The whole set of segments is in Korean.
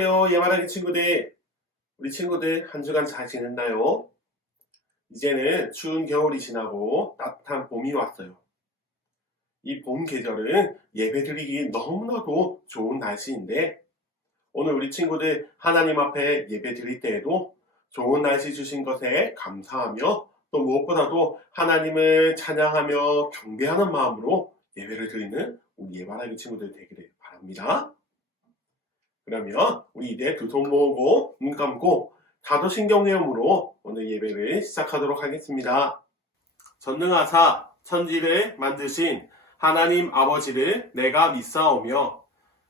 안녕하세요. 예만하기 친구들. 우리 친구들 한 주간 잘 지냈나요? 이제는 추운 겨울이 지나고 따뜻한 봄이 왔어요. 이 봄 계절은 예배 드리기 너무나도 좋은 날씨인데 오늘 우리 친구들 하나님 앞에 예배 드릴 때에도 좋은 날씨 주신 것에 감사하며 또 무엇보다도 하나님을 찬양하며 경배하는 마음으로 예배를 드리는 우리 예만하기 친구들 되기를 바랍니다. 그러면 우리 이제 두 손 모으고 눈 감고 다도신경외음으로 오늘 예배를 시작하도록 하겠습니다. 전능하사 천지를 만드신 하나님 아버지를 내가 믿사오며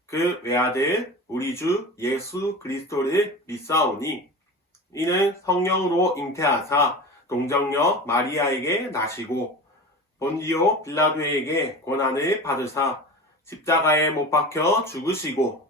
그 외아들 우리 주 예수 그리스도를 믿사오니 이는 성령으로 잉태하사 동정녀 마리아에게 나시고 본디오 빌라도에게 고난을 받으사 십자가에 못 박혀 죽으시고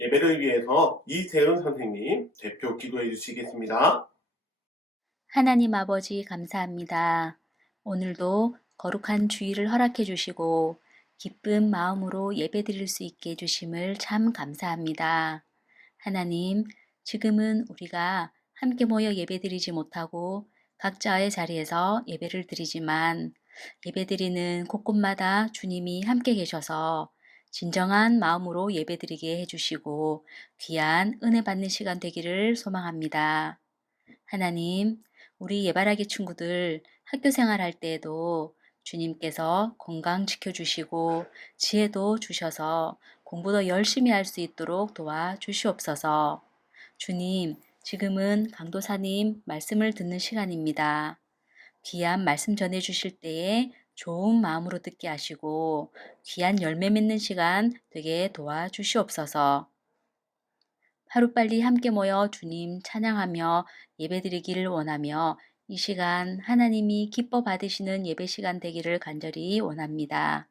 예배를 위해서 이세은 선생님 대표 기도해 주시겠습니다. 하나님 아버지 감사합니다. 오늘도 거룩한 주의를 허락해 주시고 기쁜 마음으로 예배 드릴 수 있게 해주심을 참 감사합니다. 하나님, 지금은 우리가 함께 모여 예배 드리지 못하고 각자의 자리에서 예배를 드리지만 예배 드리는 곳곳마다 주님이 함께 계셔서 진정한 마음으로 예배 드리게 해주시고 귀한 은혜 받는 시간 되기를 소망합니다. 하나님, 우리 예발하기 친구들 학교 생활할 때에도 주님께서 건강 지켜주시고 지혜도 주셔서 공부도 열심히 할 수 있도록 도와주시옵소서. 주님, 지금은 강도사님 말씀을 듣는 시간입니다. 귀한 말씀 전해주실 때에 좋은 마음으로 듣게 하시고 귀한 열매 맺는 시간 되게 도와주시옵소서. 하루빨리 함께 모여 주님 찬양하며 예배드리기를 원하며 이 시간 하나님이 기뻐 받으시는 예배 시간 되기를 간절히 원합니다.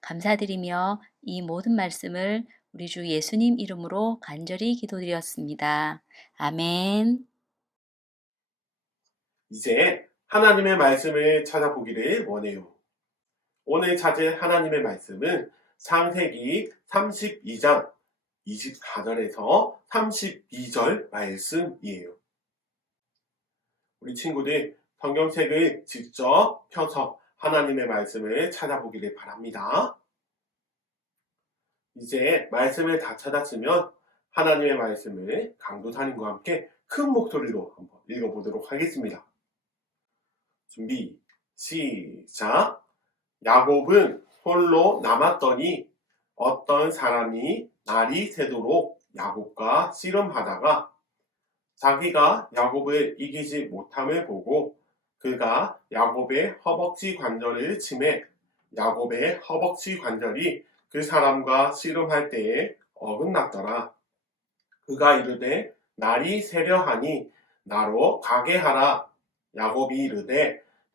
감사드리며 이 모든 말씀을 우리 주 예수님 이름으로 간절히 기도드렸습니다. 아멘. 이제 하나님의 말씀을 찾아보기를 원해요. 오늘 찾을 하나님의 말씀은 창세기 32장 24절에서 32절 말씀이에요. 우리 친구들 성경책을 직접 펴서 하나님의 말씀을 찾아보기를 바랍니다. 이제 말씀을 다 찾았으면 하나님의 말씀을 강도사님과 함께 큰 목소리로 한번 읽어보도록 하겠습니다. 준비, 시작! 야곱은 홀로 남았더니 어떤 사람이 날이 새도록 야곱과 씨름하다가 자기가 야곱을 이기지 못함을 보고 그가 야곱의 허벅지 관절을 치매 야곱의 허벅지 관절이 그 사람과 씨름할 때에 어긋났더라. 그가 이르되 날이 새려하니 나로 가게 하라. 야곱이 이르되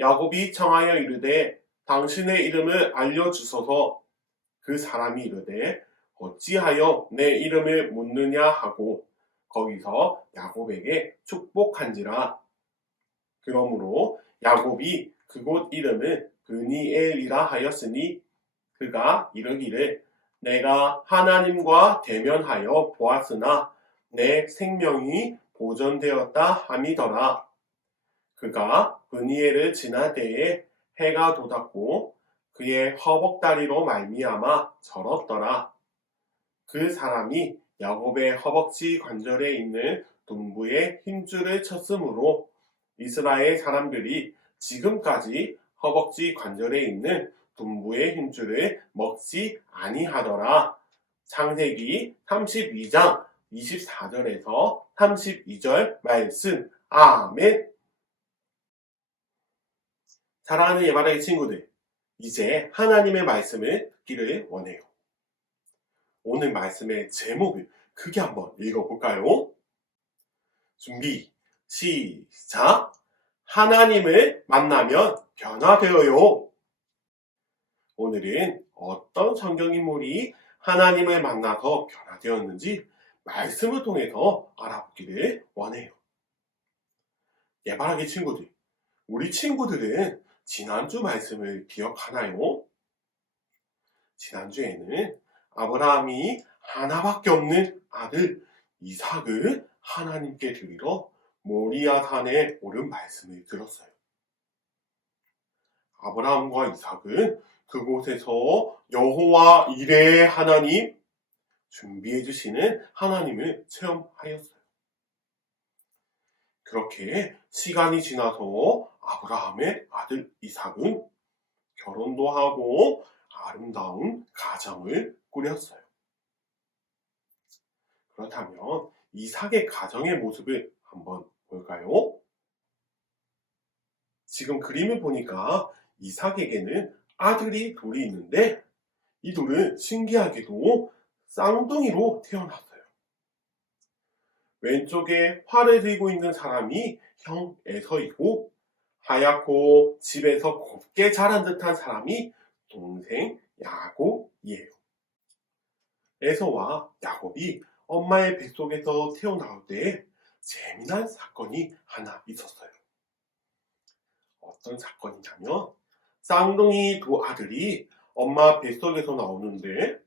야곱이 청하여 이르되 당신의 이름을 알려주소서 그 사람이 이르되 어찌하여 내 이름을 묻느냐 하고 거기서 야곱에게 축복한지라. 그러므로 야곱이 그곳 이름을 브니엘이라 하였으니 그가 이르기를 내가 하나님과 대면하여 보았으나 내 생명이 보존되었다 함이더라. 그가 브니엘을 지날 때에 해가 돋았고 그의 허벅다리로 말미암아 절었더라. 그 사람이 야곱의 허벅지 관절에 있는 동부에 힘줄을 쳤으므로 이스라엘 사람들이 지금까지 허벅지 관절에 있는 동부의 힘줄을 먹지 아니하더라. 창세기 32장 24절에서 32절 말씀. 아멘. 사랑하는 예바라기 친구들, 이제 하나님의 말씀을 듣기를 원해요. 오늘 말씀의 제목을 크게 한번 읽어볼까요? 준비, 시작! 하나님을 만나면 변화되어요. 오늘은 어떤 성경인물이 하나님을 만나서 변화되었는지 말씀을 통해서 알아보기를 원해요. 예바라기 친구들, 우리 친구들은 지난주 말씀을 기억하나요? 지난주에는 아브라함이 하나밖에 없는 아들 이삭을 하나님께 드리러 모리아 산에 오른 말씀을 들었어요. 아브라함과 이삭은 그곳에서 여호와 이레 하나님 준비해 주시는 하나님을 체험하였어요. 그렇게 시간이 지나서 아브라함의 아들 이삭은 결혼도 하고 아름다운 가정을 꾸렸어요. 그렇다면 이삭의 가정의 모습을 한번 볼까요? 지금 그림을 보니까 이삭에게는 아들이 둘이 있는데 이 둘은 신기하게도 쌍둥이로 태어났어요. 왼쪽에 활을 들고 있는 사람이 형 에서이고 하얗고 집에서 곱게 자란 듯한 사람이 동생 야곱이에요. 에서와 야곱이 엄마의 뱃속에서 태어나올 때 재미난 사건이 하나 있었어요. 어떤 사건이냐면 쌍둥이 두 아들이 엄마 뱃속에서 나오는데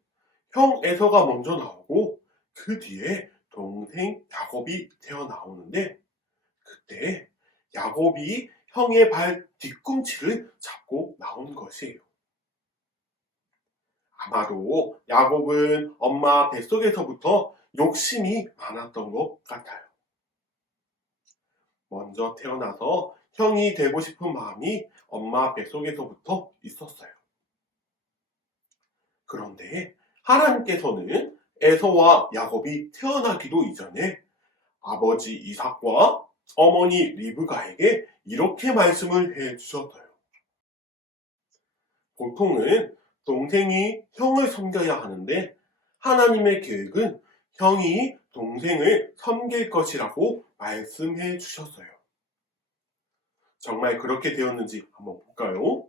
형 에서가 먼저 나오고 그 뒤에 동생 야곱이 태어나오는데 그때 야곱이 형의 발 뒤꿈치를 잡고 나온 것이에요. 아마도 야곱은 엄마 뱃속에서부터 욕심이 많았던 것 같아요. 먼저 태어나서 형이 되고 싶은 마음이 엄마 뱃속에서부터 있었어요. 그런데 하나님께서는 에서와 야곱이 태어나기도 이전에 아버지 이삭과 어머니 리브가에게 이렇게 말씀을 해 주셨어요. 보통은 동생이 형을 섬겨야 하는데 하나님의 계획은 형이 동생을 섬길 것이라고 말씀해 주셨어요. 정말 그렇게 되었는지 한번 볼까요?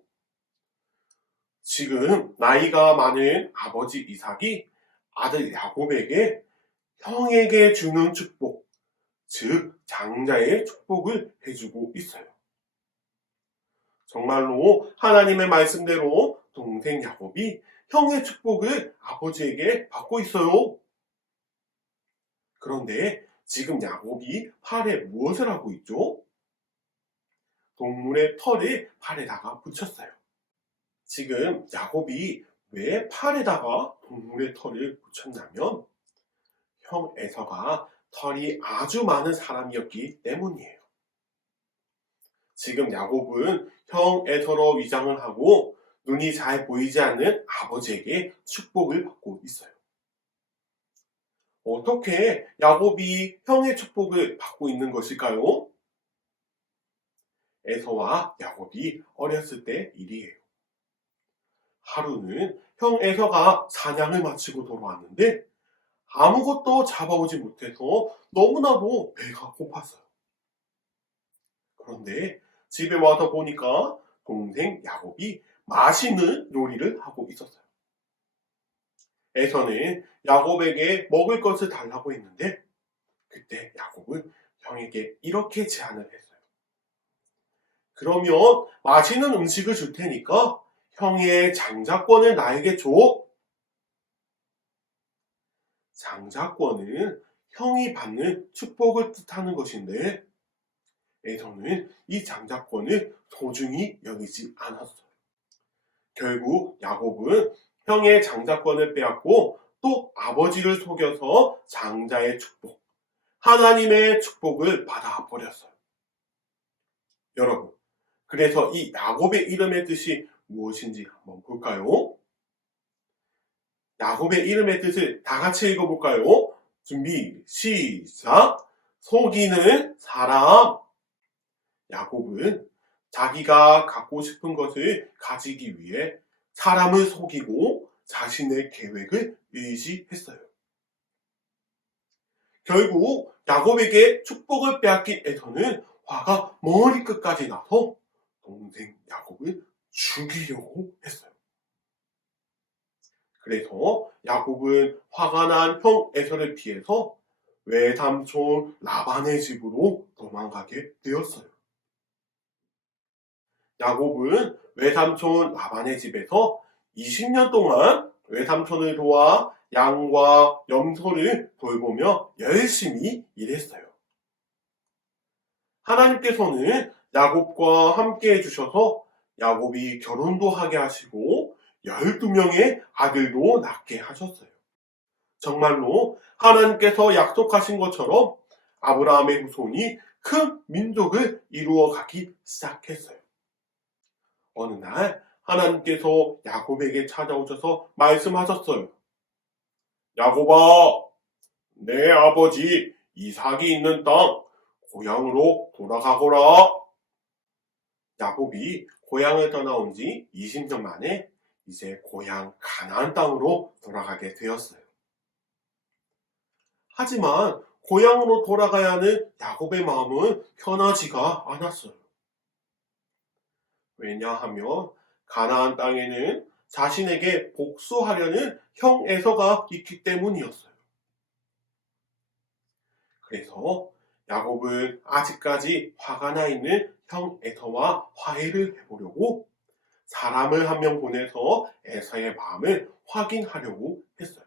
지금 나이가 많은 아버지 이삭이 아들 야곱에게 형에게 주는 축복, 즉 장자의 축복을 해주고 있어요. 정말로 하나님의 말씀대로 동생 야곱이 형의 축복을 아버지에게 받고 있어요. 그런데 지금 야곱이 팔에 무엇을 하고 있죠? 동물의 털을 팔에다가 붙였어요. 지금 야곱이 왜 팔에다가 동물의 털을 붙였냐면 형 에서가 털이 아주 많은 사람이었기 때문이에요. 지금 야곱은 형 에서로 위장을 하고 눈이 잘 보이지 않는 아버지에게 축복을 받고 있어요. 어떻게 야곱이 형의 축복을 받고 있는 것일까요? 에서와 야곱이 어렸을 때 일이에요. 하루는 형 에서가 사냥을 마치고 돌아왔는데 아무것도 잡아오지 못해서 너무나도 배가 고팠어요. 그런데 집에 와서 보니까 동생 야곱이 맛있는 요리를 하고 있었어요. 에서는 야곱에게 먹을 것을 달라고 했는데 그때 야곱은 형에게 이렇게 제안을 했어요. 그러면 맛있는 음식을 줄 테니까 형의 장자권을 나에게 줘. 장자권은 형이 받는 축복을 뜻하는 것인데 에서는 이 장자권을 소중히 여기지 않았어요. 결국 야곱은 형의 장자권을 빼앗고 또 아버지를 속여서 장자의 축복, 하나님의 축복을 받아 버렸어요. 여러분, 그래서 이 야곱의 이름의 뜻이 무엇인지 한번 볼까요? 야곱의 이름의 뜻을 다 같이 읽어볼까요? 준비, 시작! 속이는 사람. 야곱은 자기가 갖고 싶은 것을 가지기 위해 사람을 속이고 자신의 계획을 의지했어요. 결국 야곱에게 축복을 빼앗긴 에서는 화가 머리끝까지 나서 동생 야곱을 죽이려고 했어요. 그래서 야곱은 화가 난 형 에서를 피해서 외삼촌 라반의 집으로 도망가게 되었어요. 야곱은 외삼촌 라반의 집에서 20년 동안 외삼촌을 도와 양과 염소를 돌보며 열심히 일했어요. 하나님께서는 야곱과 함께 해주셔서 야곱이 결혼도 하게 하시고 12명의 아들도 낳게 하셨어요. 정말로 하나님께서 약속하신 것처럼 아브라함의 후손이 큰 민족을 이루어 가기 시작했어요. 어느 날 하나님께서 야곱에게 찾아오셔서 말씀하셨어요. 야곱아, 내 아버지 이삭이 있는 땅 고향으로 돌아가거라. 야곱이 고향을 떠나온 지 20년 만에 이제 고향 가나안 땅으로 돌아가게 되었어요. 하지만 고향으로 돌아가야 하는 야곱의 마음은 편하지가 않았어요. 왜냐하면 가나안 땅에는 자신에게 복수하려는 형 에서가 있기 때문이었어요. 그래서 야곱은 아직까지 화가 나 있는 형 에서와 화해를 해보려고 사람을 한 명 보내서 에서의 마음을 확인하려고 했어요.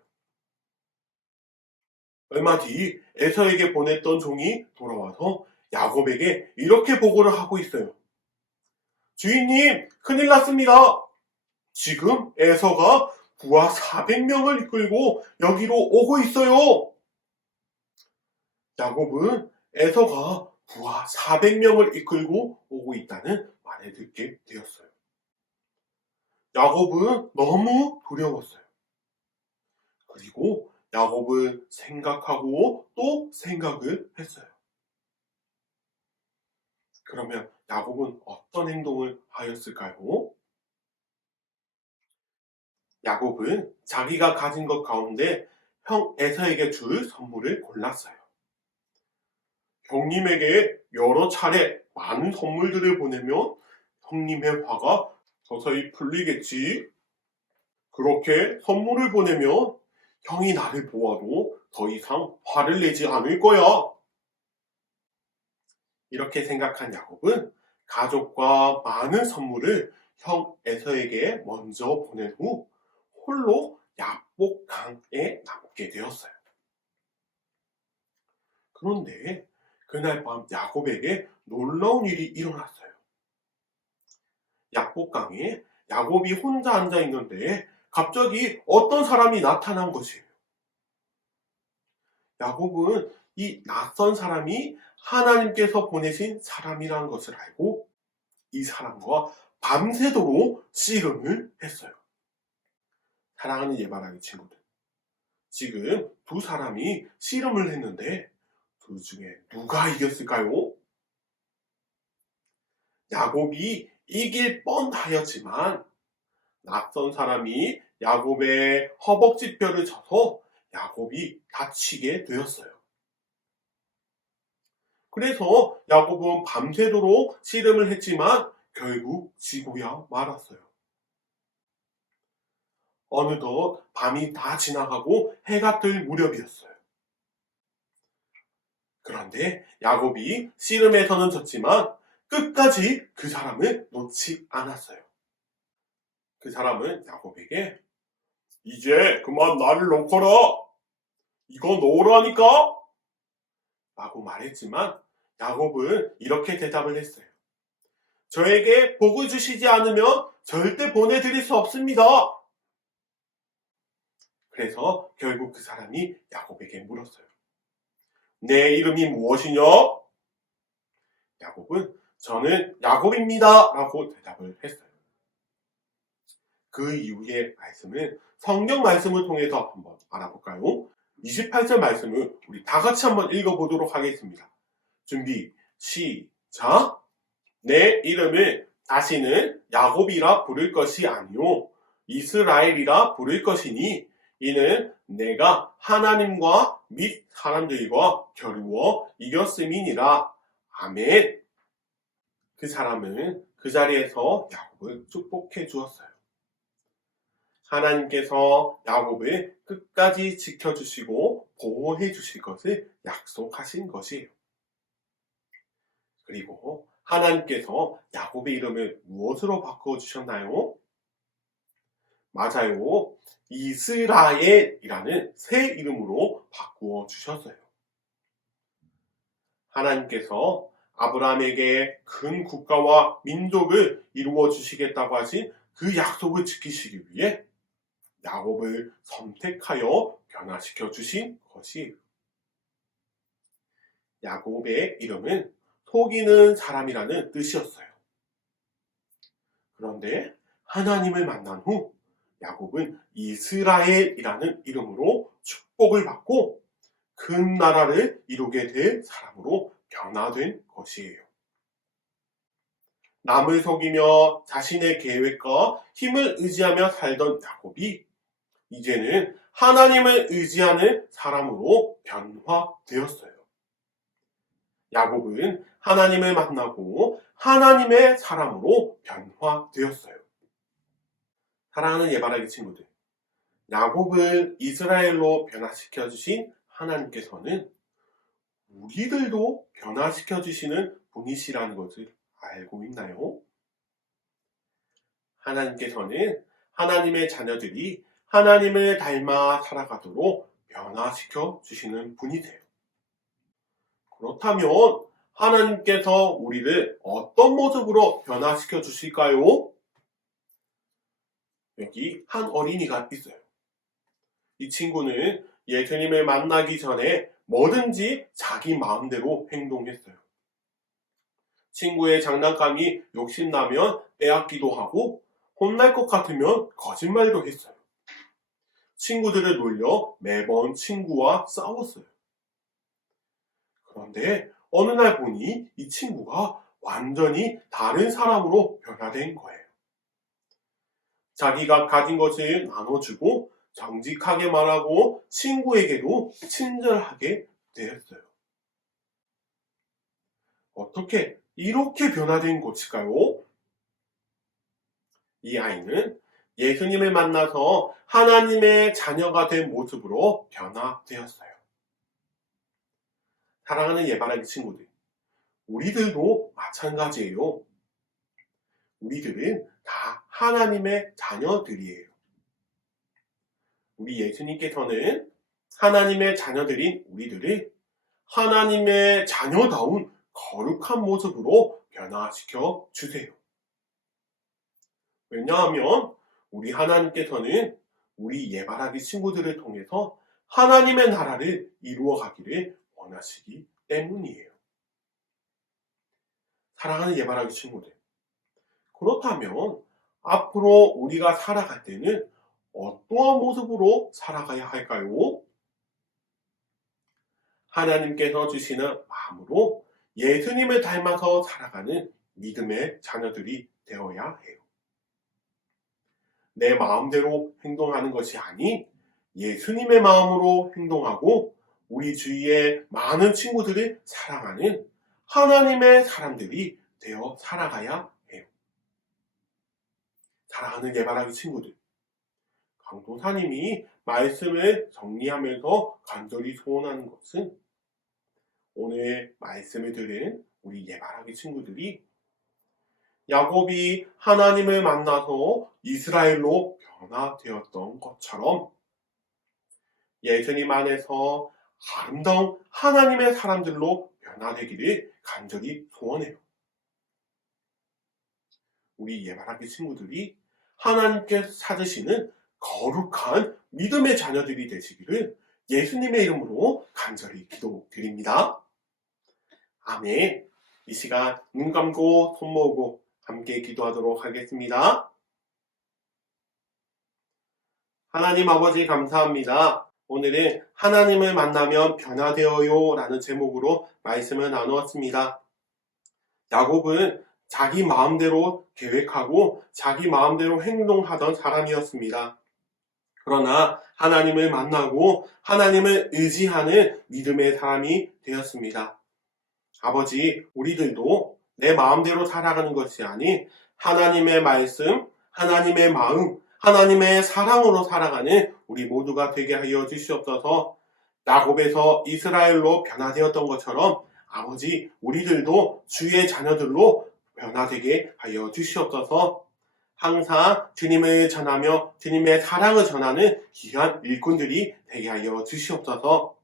얼마 뒤 에서에게 보냈던 종이 돌아와서 야곱에게 이렇게 보고를 하고 있어요. 주인님, 큰일 났습니다. 지금 에서가 부하 400명을 이끌고 여기로 오고 있어요. 야곱은 에서가 부하 400명을 이끌고 오고 있다는 말을 듣게 되었어요. 야곱은 너무 두려웠어요. 그리고 야곱은 생각하고 또 생각을 했어요. 그러면 야곱은 어떤 행동을 하였을까요? 야곱은 자기가 가진 것 가운데 형 에서에게 줄 선물을 골랐어요. 형님에게 여러 차례 많은 선물들을 보내면 형님의 화가 서서히 풀리겠지. 그렇게 선물을 보내면 형이 나를 보아도 더 이상 화를 내지 않을 거야. 이렇게 생각한 야곱은 가족과 많은 선물을 형 에서에게 먼저 보낸 후 홀로 야복강에 남게 되었어요. 그런데 그날 밤 야곱에게 놀라운 일이 일어났어요. 야복강에 야곱이 혼자 앉아 있는데 갑자기 어떤 사람이 나타난 것이에요. 야곱은 이 낯선 사람이 하나님께서 보내신 사람이라는 것을 알고 이 사람과 밤새도록 씨름을 했어요. 사랑하는 예바라기 친구들. 지금 두 사람이 씨름을 했는데 둘 중에 누가 이겼을까요? 야곱이 이길 뻔하였지만 낯선 사람이 야곱의 허벅지 뼈를 쳐서 야곱이 다치게 되었어요. 그래서 야곱은 밤새도록 씨름을 했지만 결국 지고야 말았어요. 어느덧 밤이 다 지나가고 해가 뜰 무렵이었어요. 그런데 야곱이 씨름에서는 졌지만 끝까지 그 사람을 놓지 않았어요. 그 사람은 야곱에게 이제 그만 나를 놓거라. 이거 놓으라니까. 라고 말했지만 야곱은 이렇게 대답을 했어요. 저에게 복을 주시지 않으면 절대 보내드릴 수 없습니다. 그래서 결국 그 사람이 야곱에게 물었어요. 내 이름이 무엇이냐? 야곱은 저는 야곱입니다. 라고 대답을 했어요. 그 이후의 말씀은 성경 말씀을 통해서 한번 알아볼까요? 28절 말씀을 우리 다 같이 한번 읽어보도록 하겠습니다. 준비, 시작! 내 이름을 다시는 야곱이라 부를 것이 아니요 이스라엘이라 부를 것이니 이는 내가 하나님과 및 사람들과 겨루어 이겼음이니라. 아멘. 그 사람은 그 자리에서 야곱을 축복해 주었어요. 하나님께서 야곱을 끝까지 지켜주시고 보호해 주실 것을 약속하신 것이에요. 그리고 하나님께서 야곱의 이름을 무엇으로 바꿔 주셨나요? 맞아요. 이스라엘이라는 새 이름으로 바꾸어 주셨어요. 하나님께서 아브라함에게 큰 국가와 민족을 이루어 주시겠다고 하신 그 약속을 지키시기 위해 야곱을 선택하여 변화시켜 주신 것이에요. 야곱의 이름은 속이는 사람이라는 뜻이었어요. 그런데 하나님을 만난 후 야곱은 이스라엘이라는 이름으로 축복을 받고 큰 나라를 이루게 될 사람으로 변화된 것이에요. 남을 속이며 자신의 계획과 힘을 의지하며 살던 야곱이 이제는 하나님을 의지하는 사람으로 변화되었어요. 야곱은 하나님을 만나고 하나님의 사람으로 변화되었어요. 사랑하는 예바라기 친구들, 야곱을 이스라엘로 변화시켜 주신 하나님께서는 우리들도 변화시켜 주시는 분이시라는 것을 알고 있나요? 하나님께서는 하나님의 자녀들이 하나님을 닮아 살아가도록 변화시켜 주시는 분이세요. 그렇다면 하나님께서 우리를 어떤 모습으로 변화시켜 주실까요? 여기 한 어린이가 있어요. 이 친구는 예수님을 만나기 전에 뭐든지 자기 마음대로 행동했어요. 친구의 장난감이 욕심나면 빼앗기도 하고 혼날 것 같으면 거짓말도 했어요. 친구들을 놀려 매번 친구와 싸웠어요. 그런데 어느 날 보니 이 친구가 완전히 다른 사람으로 변화된 거예요. 자기가 가진 것을 나눠주고 정직하게 말하고 친구에게도 친절하게 되었어요. 어떻게 이렇게 변화된 것일까요? 이 아이는 예수님을 만나서 하나님의 자녀가 된 모습으로 변화되었어요. 사랑하는 예바라기 친구들, 우리들도 마찬가지예요. 우리들은 다 하나님의 자녀들이에요. 우리 예수님께서는 하나님의 자녀들인 우리들을 하나님의 자녀다운 거룩한 모습으로 변화시켜 주세요. 왜냐하면 우리 하나님께서는 우리 예바라기 친구들을 통해서 하나님의 나라를 이루어 가기를 원하시기 때문이에요. 사랑하는 예바라기 친구들. 그렇다면 앞으로 우리가 살아갈 때는 어떠한 모습으로 살아가야 할까요? 하나님께서 주시는 마음으로 예수님을 닮아서 살아가는 믿음의 자녀들이 되어야 해요. 내 마음대로 행동하는 것이 아닌 예수님의 마음으로 행동하고 우리 주위의 많은 친구들을 사랑하는 하나님의 사람들이 되어 살아가야 해요. 사랑하는 예바라기 친구들. 강도사님이 말씀을 정리하면서 간절히 소원하는 것은 오늘 말씀을 들은 우리 예바라기 친구들이 야곱이 하나님을 만나서 이스라엘로 변화되었던 것처럼 예수님 안에서 아름다운 하나님의 사람들로 변화되기를 간절히 소원해요. 우리 예바라기 친구들이 하나님께서 찾으시는 거룩한 믿음의 자녀들이 되시기를 예수님의 이름으로 간절히 기도드립니다. 아멘. 이 시간 눈 감고 손 모으고 함께 기도하도록 하겠습니다. 하나님 아버지 감사합니다. 오늘은 하나님을 만나면 변화되어요 라는 제목으로 말씀을 나누었습니다. 야곱은 자기 마음대로 계획하고 자기 마음대로 행동하던 사람이었습니다. 그러나 하나님을 만나고 하나님을 의지하는 믿음의 사람이 되었습니다. 아버지, 우리들도 내 마음대로 살아가는 것이 아닌 하나님의 말씀, 하나님의 마음, 하나님의 사랑으로 살아가는 우리 모두가 되게 하여 주시옵소서. 야곱에서 이스라엘로 변화되었던 것처럼 아버지, 우리들도 주의 자녀들로 변화되게 하여 주시옵소서. 항상 주님을 전하며 주님의 사랑을 전하는 귀한 일꾼들이 되게 하여 주시옵소서.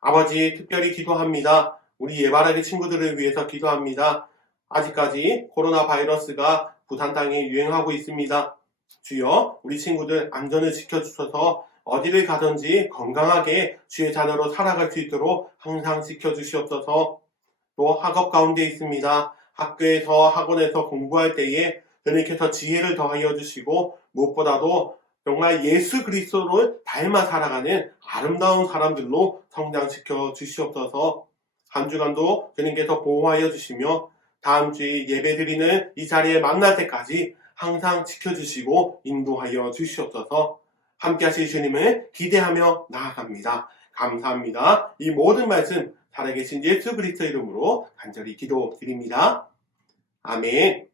아버지, 특별히 기도합니다. 우리 예바라기 친구들을 위해서 기도합니다. 아직까지 코로나 바이러스가 부산 땅에 유행하고 있습니다. 주여, 우리 친구들 안전을 지켜주셔서 어디를 가든지 건강하게 주의 자녀로 살아갈 수 있도록 항상 지켜주시옵소서. 또 학업 가운데 있습니다. 학교에서 학원에서 공부할 때에 주님께서 지혜를 더하여 주시고 무엇보다도 정말 예수 그리스도를 닮아 살아가는 아름다운 사람들로 성장시켜 주시옵소서. 한 주간도 주님께서 보호하여 주시며 다음 주에 예배 드리는 이 자리에 만날 때까지 항상 지켜주시고 인도하여 주시옵소서. 함께 하실 주님을 기대하며 나아갑니다. 감사합니다. 이 모든 말씀 살아계신 예수 그리스도 이름으로 간절히 기도드립니다. 아멘.